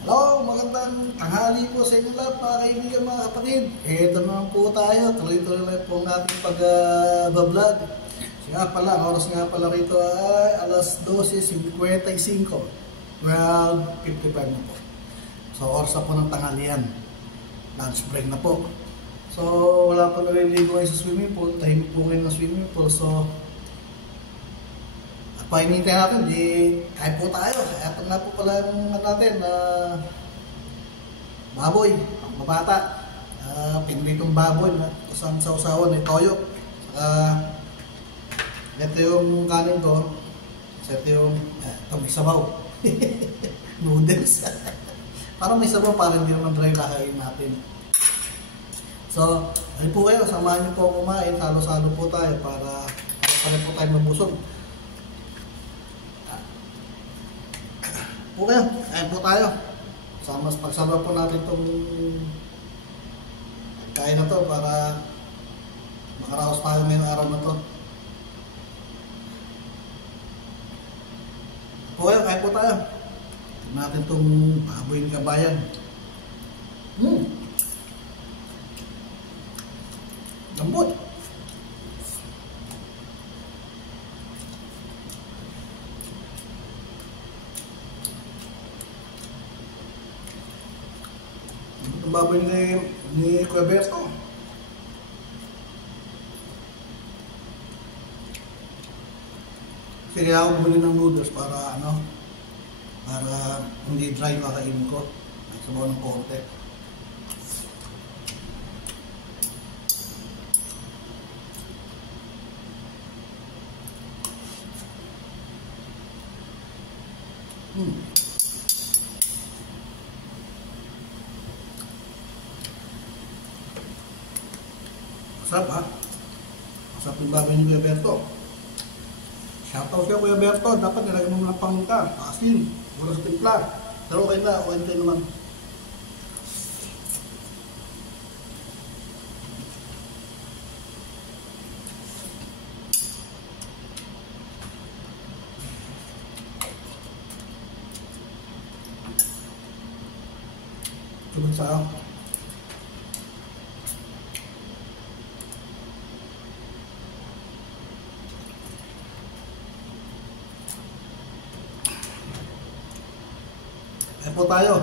Hello, magandang tanghali po sa inyo lahat mga kaibigan, mga kapatid. Ito naman po tayo, tuloy-tuloy lang po ang ating pag-vlog. Nga pala, ang oras nga pala rito ay alas 12:55. 12:55 na po. So, oras na po ng tanghalian. Lunch break na po. So, wala pa naliligo kayo sa swimming pool. Tahimik po kayo ng swimming pool. So, painitin natin, di kahit po tayo. Ito na po pala yung natin na baboy, ang babata. Pinritong baboy na kusang sa usawan ni toyo. Ito yung kanin ko. Ito yung may sabaw. Noodles. Parang may sabaw, parang hindi naman dry kakain natin. So, ayun po kayo, samahan niyo po kumain. Salo-salo po tayo para po tayo mabusog. Okay, ayun po tayo. Pagsama po natin itong kain na to para makaraos tayo ngayong araw na to. Okay, kain po tayo. Tignan natin itong baboy ng kabayan. Lambot. Ang baboy ni Kuya Berto. Kaya ako bumili ng noodles para para hindi dry yung kakainin ko. May sabaw ng konti. Masarap ha? Masarap yung baboy ni Kuya Berto. Shoutout kayo Kuya Berto. Dapat nilagay mo ng paminta, asin, wala sa timpla. Pero okay na, okay naman. Tubig sa ayan po tayo.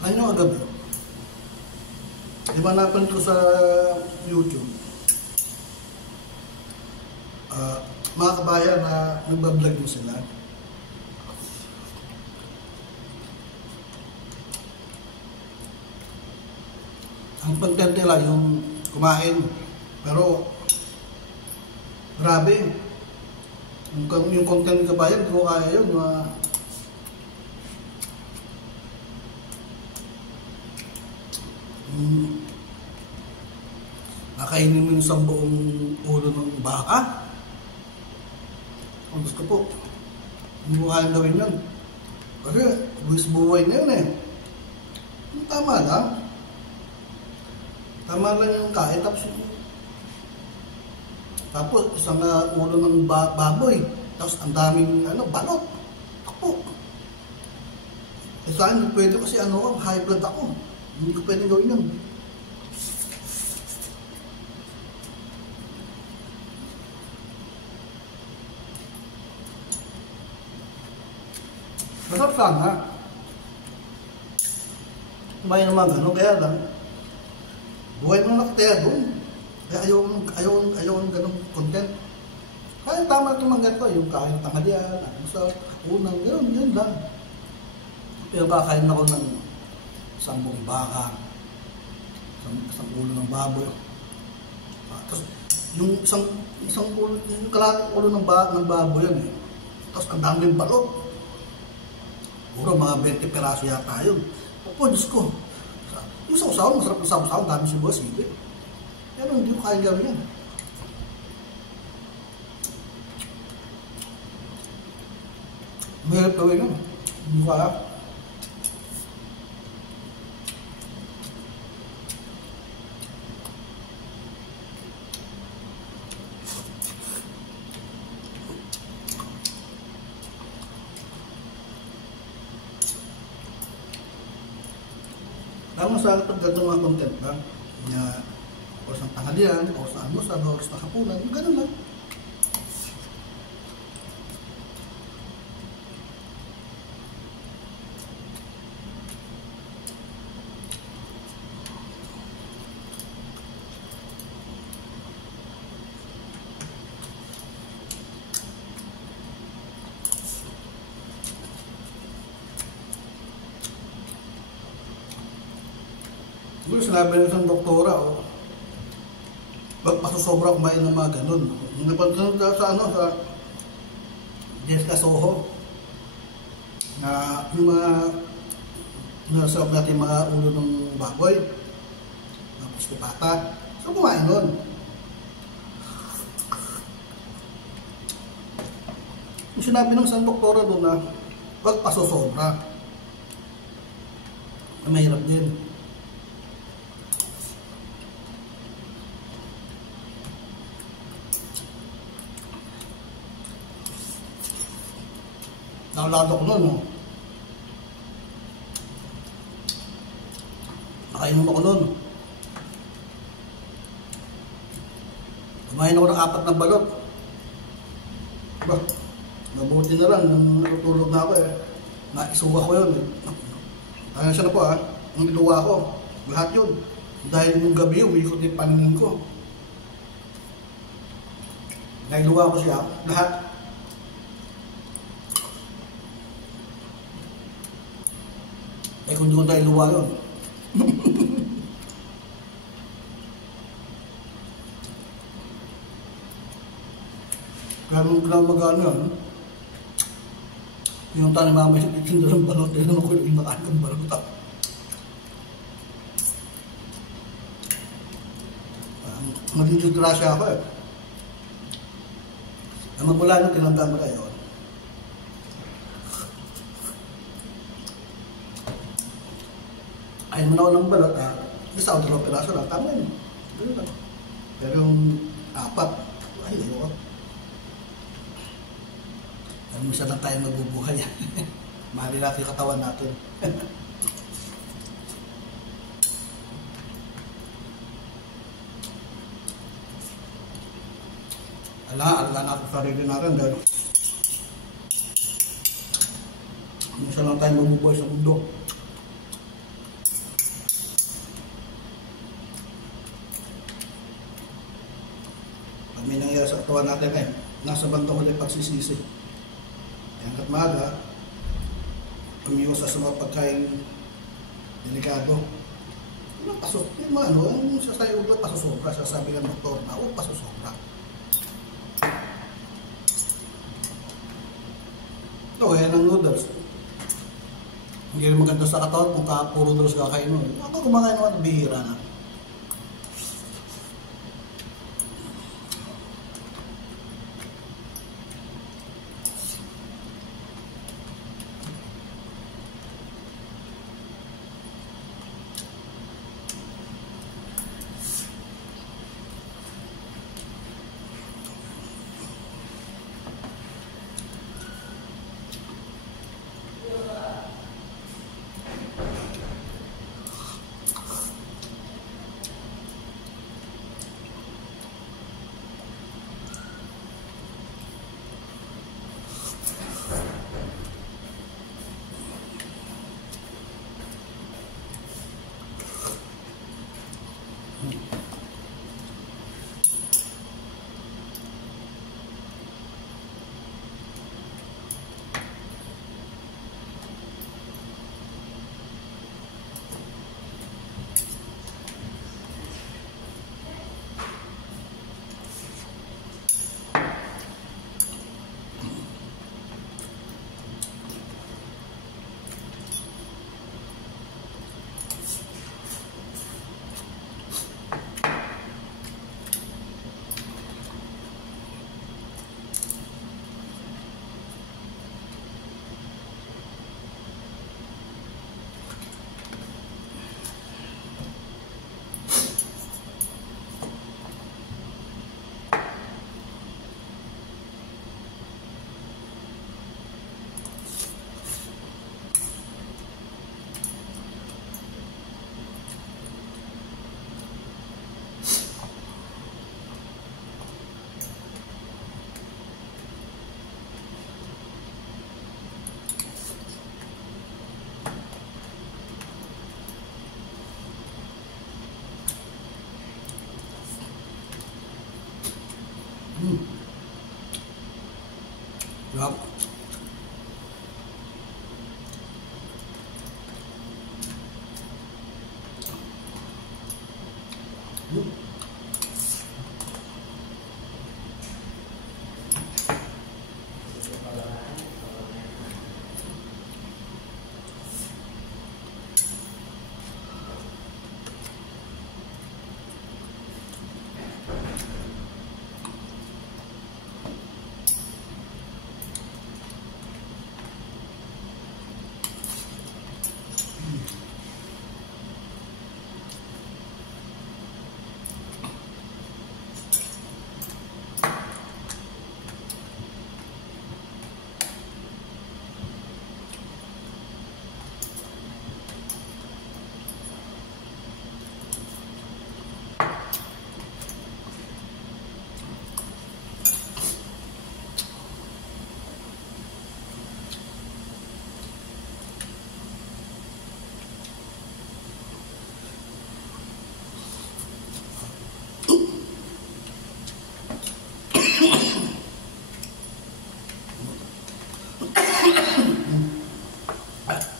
Ano agad? Di ba napanood ko sa YouTube? Mga kabayan na nagbablog din sila. Ang content nila yung kumain. Pero grabe. Yung content ng kabayan, kung kaya yun, nakainin mo yung isang buong ulo ng baka. Ang gusto po, hindi mo kayang gawin yun. Kasi buwis buhay na yun eh. Tama lang. Tama lang yung kain. Tapos isang ulo ng baboy. Tapos ang daming balot. Takpo. Sa akin, pwede kasi high blood ako. Hindi ko pwede gawin yun. Masarap sana. May naman gano'n, kaya lang buhay mo nakataya doon. Kaya ayaw ng gano'ng content. Kaya tama tumanggap ko, yung kain ng tanghalian, masarap, unang, gano'n lang. Pero kakain ako ng isang buong baka, isang ulo ng baboy. Tapos yung isang ulo, yung kalating ulo ng baboy yan eh. Tapos ang daming balot. Puro mga 20 peraso yata yun. Opo, Diyos ko. Yung sausaw, masarap na sausaw, dami sibuas, hindi. Pero hindi ko kaya gawin yan. Mahirap gawin yun. Hindi ko kaya. Tama sa akin pag ganito mga content lang, na oras ng tanghalian, oras ng almusal, oras ng hapunan, ganun lang. Siguro sinabi ng isang doktora, ba't masasobra kumain ng mga ganun? Napansin sa sa Jessica Soho, na yung mga nasarap natin mga ulo ng baboy, tapos pata, so kumain nun. Yung sinabi ng isang doktora doon na, ba't pasasobra? Mahirap din. Nakalado ko nun, nakainom ako nun. Kumain ako ng 4 na balot. Ba, mabuti na lang, nung natutulog na ako naisuwa ko yun. Ayun siya na po ang iluwa ko, lahat yun. Dahil nung gabi, umikot yung paningin ko. Nailuwa ko siya, lahat. Eh kung di ko tayo luwa yun. Kaya nung pinamagano yun, yung tanong mama yung titinda ng balot, eh naman ko yung inakaan ng balot. Magdidisgrasya ako eh. Ang magmula nung tinandaan mo na yun. Ayaw mo na ako ng balot, isa o 2 piraso lang, tama yun. Pero yung 4, ay, ayoko. Alam mo siya lang tayo magbubuhay. Mahalin natin yung katawan natin. Alaga natin sa sarili natin dahil siya lang tayo magbubuhay sa mundo. May nangyari sa katawan natin nasa bantong ulit pagsisisi. Hanggat maaga, umiwas sa mga pagkain delikado. Yung pasok, yung mga yung sasayo ulit pasosobra, sasabi ng doktor na, huwag pasosobra. Ito, kaya ng noodles. Hindi rin maganda sa katawan kung puro noodles kakain mo. Ako kumakain naman, bihira na.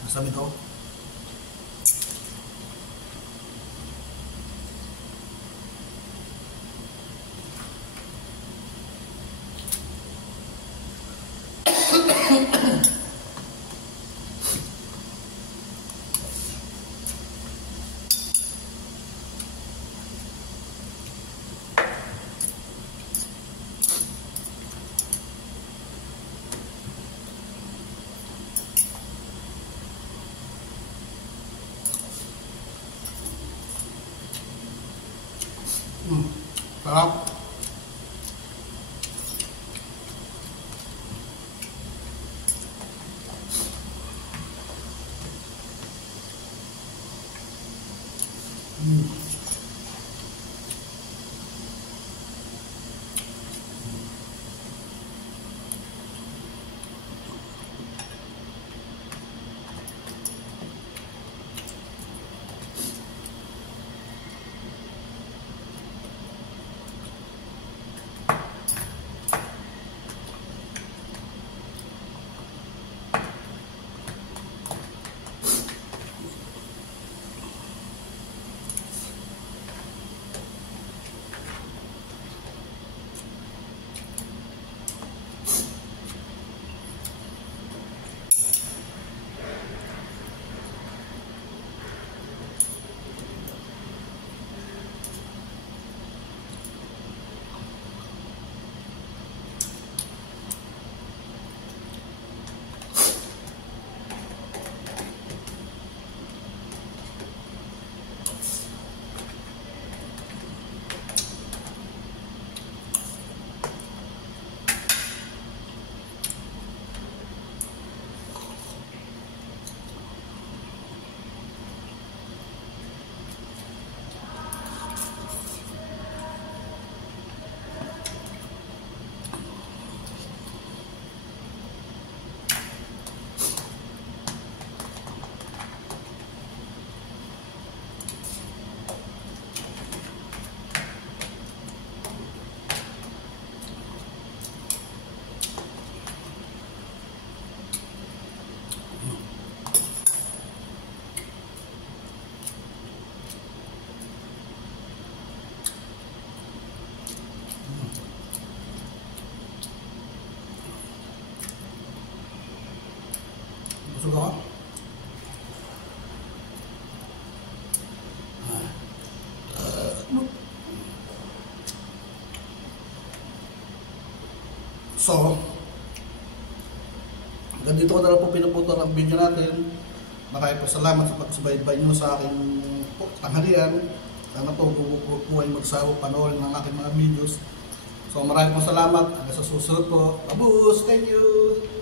Masabi to. Sarap. Busog ako. So, hanggang dito ko na lang po pinuputo ang video natin. Maraming po salamat sa pagsubaybay nyo sa aking tanghalian. Sana po po ay magsawa panoorin ng aking mga videos. So maraming po salamat. Hanggang sa susunod po. Abus! Thank you!